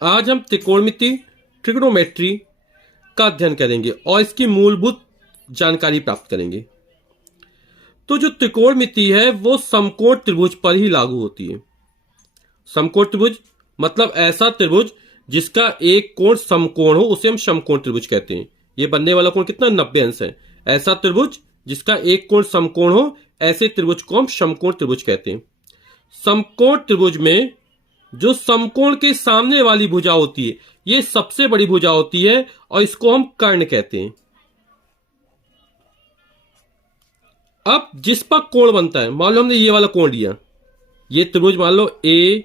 आज हम त्रिकोणमिति ट्रिग्नोमेट्री का अध्ययन करेंगे और इसकी मूलभूत जानकारी प्राप्त करेंगे। तो जो त्रिकोणमिति है वो समकोण त्रिभुज पर ही लागू होती है। समकोण त्रिभुज मतलब ऐसा त्रिभुज जिसका एक कोण समकोण हो उसे हम समकोण त्रिभुज कहते हैं। ये बनने वाला कोण कितना 90 अंश है। ऐसा त्रिभुज जिसका एक कोण समकोण हो ऐसे त्रिभुज को हम समकोण त्रिभुज कहते हैं। समकोण त्रिभुज में जो समकोण के सामने वाली भुजा होती है ये सबसे बड़ी भुजा होती है और इसको हम कर्ण कहते हैं। अब जिस पर कोण बनता है, मान लो हमने ये वाला कोण लिया, ये त्रिभुज मान लो ए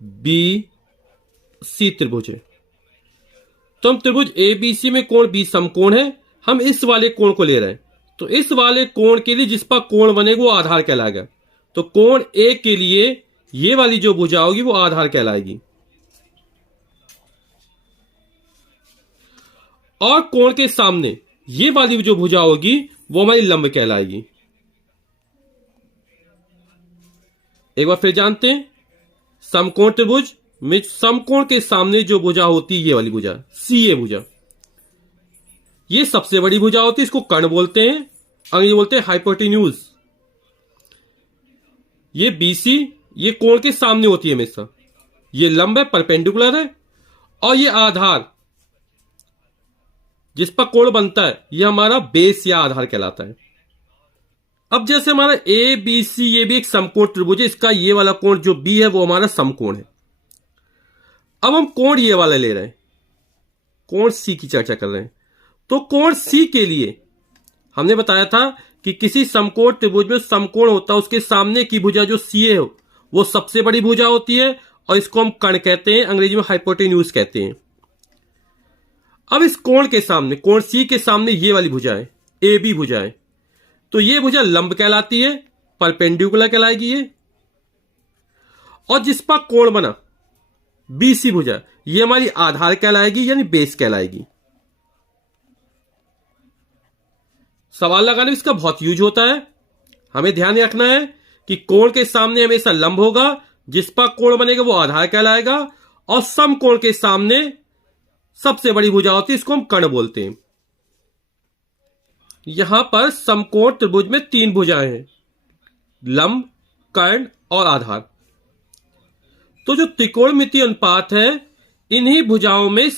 बी सी त्रिभुज है, तो हम त्रिभुज ए बी सी में कोण बी समकोण है, हम इस वाले कोण को ले रहे हैं। तो इस वाले कोण के लिए जिस पर कोण बनेगा वो आधार कहलाएगा। तो कोण ए के लिए ये वाली जो भुजा होगी वो आधार कहलाएगी और कोण के सामने ये वाली जो भुजा होगी वो हमारी लंब कहलाएगी। एक बार फिर जानते हैं, समकोण त्रिभुज में समकोण के सामने जो भुजा होती है ये वाली भुजा सी ए भुजा, ये सबसे बड़ी भुजा होती है, इसको कर्ण बोलते हैं, अंग्रेजी बोलते हैं हाइपोटेन्यूज। ये बीसी ये कोण के सामने होती है हमेशा, ये लंब है, परपेंडिकुलर है, और ये आधार जिस पर कोण बनता है ये हमारा बेस या आधार कहलाता है। अब जैसे हमारा ए बी सी ये भी एक समकोण त्रिभुज है, इसका ये वाला कोण जो बी है वो हमारा समकोण है। अब हम कोण ये वाला ले रहे हैं, कोण सी की चर्चा कर रहे हैं। तो कोण सी के लिए हमने बताया था कि किसी समकोण त्रिभुज में समकोण होता है, उसके सामने की भुजा जो सी ए हो वो सबसे बड़ी भुजा होती है और इसको हम कर्ण कहते हैं, अंग्रेजी में हाइपोटेन्यूज कहते हैं। अब इस कोण के सामने, कोण सी के सामने ये वाली भुजा है, ए बी भुजा है, तो ये भुजा लंब कहलाती है, परपेंडिकुलर कहलाएगी ये। और जिस पर कोण बना बी सी भुजा, ये हमारी आधार कहलाएगी यानी बेस कहलाएगी। सवाल लगाने में इसका बहुत यूज होता है। हमें ध्यान रखना है कि कोण के सामने हमेशा लंब होगा, जिस पर कोण बनेगा वो आधार कहलाएगा, और समकोण के सामने सबसे बड़ी भुजा होती है, इसको हम कर्ण बोलते हैं। यहां पर समकोण त्रिभुज में 3 भुजाएं हैं, लंब, कर्ण और आधार। तो जो त्रिकोणमितीय अनुपात है इन्हीं भुजाओं में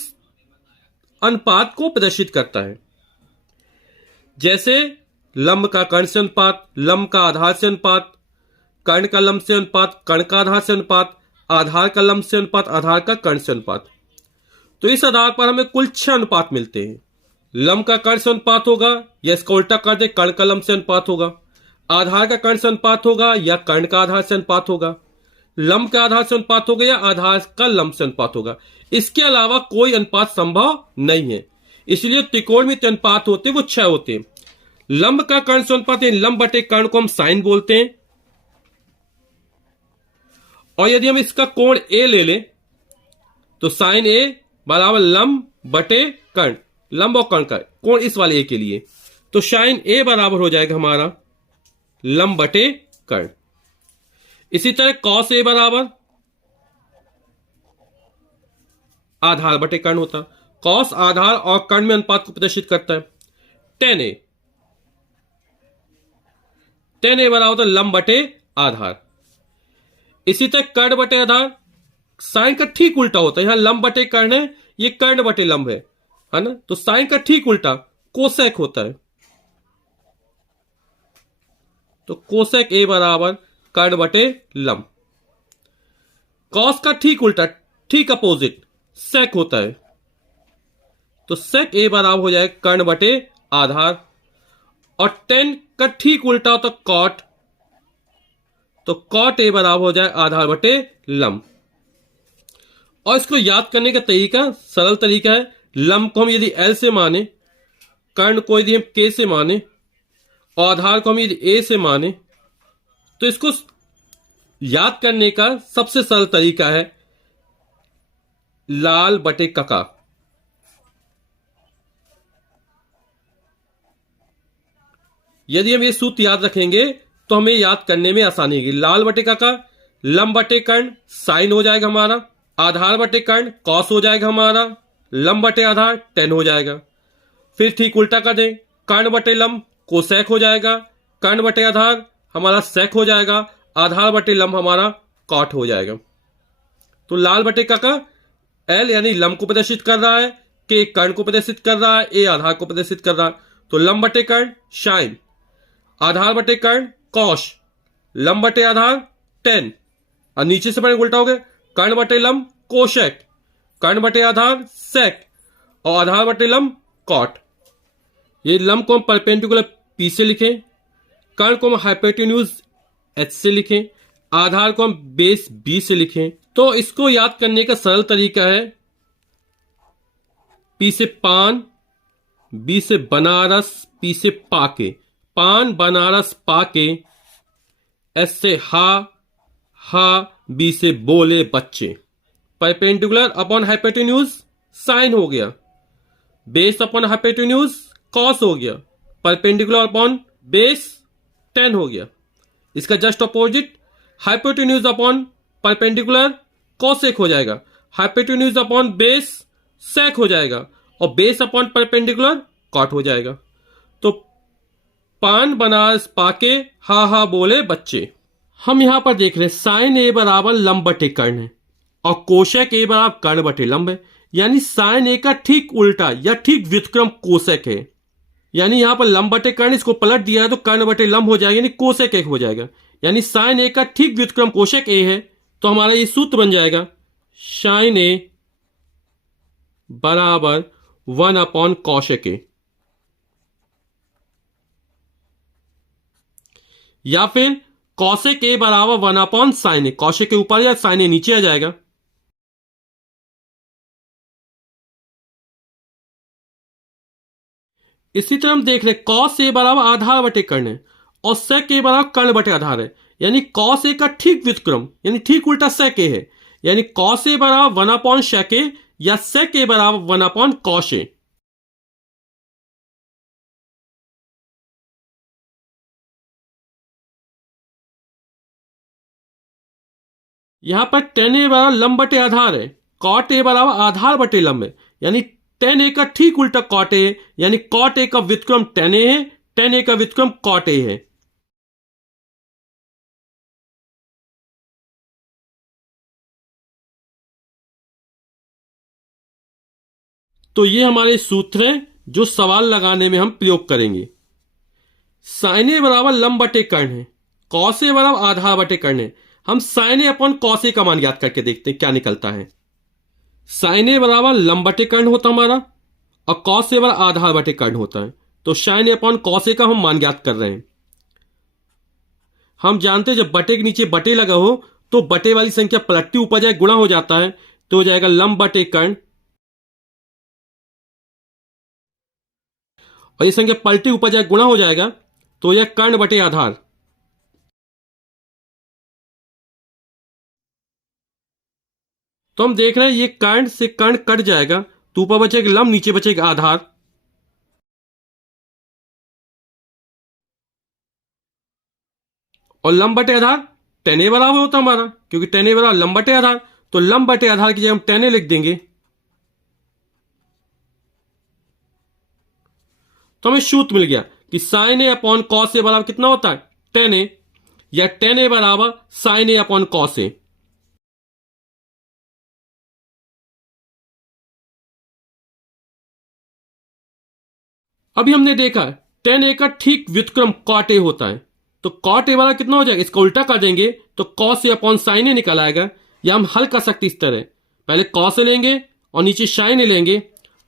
अनुपात को प्रदर्शित करता है। जैसे लंब का कर्ण से अनुपात, लंब का आधार से अनुपात, कर्ण का लंब से अनुपात, कर्ण का आधार से अनुपात, आधार का लंब से अनुपात, आधार का कर्ण से अनुपात। तो इस आधार पर हमें कुल 6 अनुपात मिलते हैं। लंब का कर्ण से अनुपात होगा या इसका उल्टा कर दे, कर्ण का लंब से अनुपात होगा, आधार का कर्ण से अनुपात होगा या कर्ण का आधार से अनुपात होगा, लंब का आधार से अनुपात होगा या आधार का लंब से अनुपात होगा। इसके अलावा कोई अनुपात संभव नहीं है। इसलिए त्रिकोणमितीय अनुपात होते वो 6 होते हैं। लंब का कर्ण से अनुपात लंब बटे कर्ण को हम साइन बोलते हैं, और यदि हम इसका कोण ए ले लें तो साइन ए बराबर लंब बटे कर्ण, लंब और कर्ण का कोण इस वाले ए के लिए, तो साइन ए बराबर हो जाएगा हमारा लंब बटे कर्ण। इसी तरह कॉस ए बराबर आधार बटे कर्ण होता, कॉस आधार और कर्ण में अनुपात को प्रदर्शित करता है। टेन ए बराबर होता है लंब बटे आधार। इसी तरह कर्ण बटे आधार साइन का ठीक उल्टा होता है, यहां लंब बटे कर्ण है, ये कर्ण बटे लंब है ना, तो साइन का ठीक उल्टा कोसेक होता है। तो कोसेक ए बराबर कर्ण बटे लंब। कॉस का ठीक उल्टा, ठीक अपोजिट सेक होता है, तो सेक ए बराबर हो जाए कर्ण बटे आधार। और टेन का ठीक उल्टा होता कॉट, तो कॉट ए बराबर हो जाए आधार बटे लंब। और इसको याद करने का तरीका सरल तरीका है, लंब को हम यदि एल से माने, कर्ण को यदि हम के से माने, और आधार को हम यदि ए से माने, तो इसको याद करने का सबसे सरल तरीका है लाल बटे कका। यदि हम ये सूत्र याद रखेंगे तो हमें याद करने में आसानी होगी। लाल बटे कका, लंब बटे कर्ण, साइन हो जाएगा हमारा, आधार बटे कर्ण कॉस हो जाएगा हमारा, लंब बटे आधार टेन हो जाएगा। फिर ठीक उल्टा कर दें, कर्ण बटे लंब कोसेक हो जाएगा, कर्ण बटे आधार हमारा सेक हो जाएगा, आधार बटे लंब हमारा कॉट हो जाएगा। तो लाल बटे काका एल यानी लंब को प्रदर्शित कर रहा है, के कर्ण को प्रदर्शित कर रहा है, ए आधार को प्रदर्शित कर रहा है। तो लंब बटे कर्ण शाइन, आधार बटे कर्ण कॉश, लंब बटे आधार टेन, और नीचे से पढ़े उल्टा हो गया, कर्ण बटे लंब कोशेक, कर्ण बटे आधार सेक, और आधार बटे लंब कॉट। ये लंब को हम परपेंडिकुलर पी से लिखें, कर्ण को हम हाइपोटेन्यूज एच से लिखें, आधार को हम बेस बी से लिखें। तो इसको याद करने का सरल तरीका है, पी से पान, बी से बनारस, पी से पाके, पान बनारस पाके, एस से हा, बी से बोले बच्चे। परपेंडिकुलर अपॉन हाइपोटेन्यूज साइन हो गया, बेस अपॉन हाइपोटेन्यूज कॉस हो गया, परपेंडिकुलर अपॉन बेस टेन हो गया। इसका just opposite hypotenuse upon perpendicular cosec हो जाएगा, हाइपोटेन्यूज अपॉन बेस सेक हो जाएगा, और बेस अपॉन परपेंडिकुलर कॉट हो जाएगा। तो पान बनारस पाके हा बोले बच्चे। हम यहां पर देख रहे हैं साइन ए बराबर लंब बटे कर्ण है और कोशेक ए बराबर कर्ण बटे लंब है, यानी साइन ए का ठीक उल्टा या ठीक व्युत्क्रम कोसेक है। यानी यहां पर लंब बटे कर्ण, इसको पलट दिया है तो कर्ण बटे लंब हो जाएगा, यानी कोसेक एक हो जाएगा। यानी साइन ए का ठीक व्युत्क्रम कोशेक ए है, तो हमारा ये सूत्र बन जाएगा साइन ए बराबर 1 कोशेक ए, या फिर कोसेक ए बराबर 1 साइन ए, कोशेक के ऊपर या साइन ए नीचे आ जाएगा। इसी तरह हम देख रहे कॉस ए बराबर आधार बटे कर्ण है और सेक ए बराबर कर्ण बटे आधार है, यानी कॉस ए का ठीक व्युत्क्रम यानी ठीक उल्टा सेक ए है, यानी कॉस ए बराबर 1 सेक ए या सेक ए बराबर 1 कॉस ए। यहां पर टेन ए बराबर लंब बटे आधार है, कॉट ए बराबर आधार बटे लंब है, यानी टेन ए का ठीक उल्टा कॉट ए है, यानी कॉट ए का व्युत्क्रम टेन ए है, टेन ए का व्युत्क्रम कॉट ए है। तो ये हमारे सूत्र हैं जो सवाल लगाने में हम प्रयोग करेंगे। साइन ए बराबर लंब बटे कर्ण है, कॉस ए बराबर आधार बटे कर्ण है। हम sign A upon cos A का मान याद करके देखते हैं क्या निकलता है। साइन ए बराबर लंब बटे कर्ण होता हमारा और कॉस ए बराबर आधार बटे कर्ण होता है, तो sign A upon cos A का हम मान याद कर रहे हैं। हम जानते हैं जब बटे के नीचे बटे लगा हो तो बटे वाली संख्या पलटती ऊपर जाए गुणा हो जाता है, तो हो जाएगा लंब बटे कर्ण, और ये संख्या पलटी ऊपर जाए गुणा हो जाएगा तो यह कर्ण बटे आधार। तो हम देख रहे हैं ये कर्ण से कर्ण कट जाएगा तो ऊपर बचेगा लंब, नीचे बचेगा आधार। और लंब बटे आधार टेन ए बराबर होता हमारा, क्योंकि टेन ए बराबर लंब बटे आधार, तो लंब बटे आधार की जगह हम टेन ए लिख देंगे। तो हमें सूत्र मिल गया कि sign A upon cos A बराबर कितना होता है टेन ए, या टेन ए बराबर sign A upon cos A. अभी हमने देखा टेन ए का ठीक व्युत्क्रम कॉट ए होता है, तो कॉट ए वाला कितना हो जाएगा, इसका उल्टा कर देंगे तो कॉस ए अपॉन साइन ए निकल आएगा। या हम हल कर सकते इस तरह, पहले कॉस ए लेंगे और नीचे साइन ए लेंगे,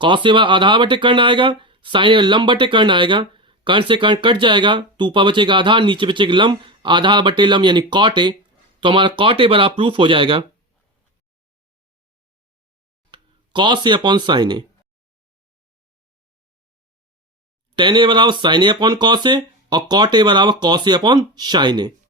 कॉस ए वाला आधार बटे कर्ण आएगा, साइन ए लंब बटे कर्ण आएगा, कर्ण से कर्ण कट जाएगा तो ऊपर बचेगा आधार, नीचे बचेगा लंब, आधार बटे लंब यानी कॉट ए, तो हमारा कॉट ए बराबर प्रूफ हो जाएगा cos A upon sine A. Ten ए बराबर sign A upon cos A और कॉट ए बराबर cos A upon sine A.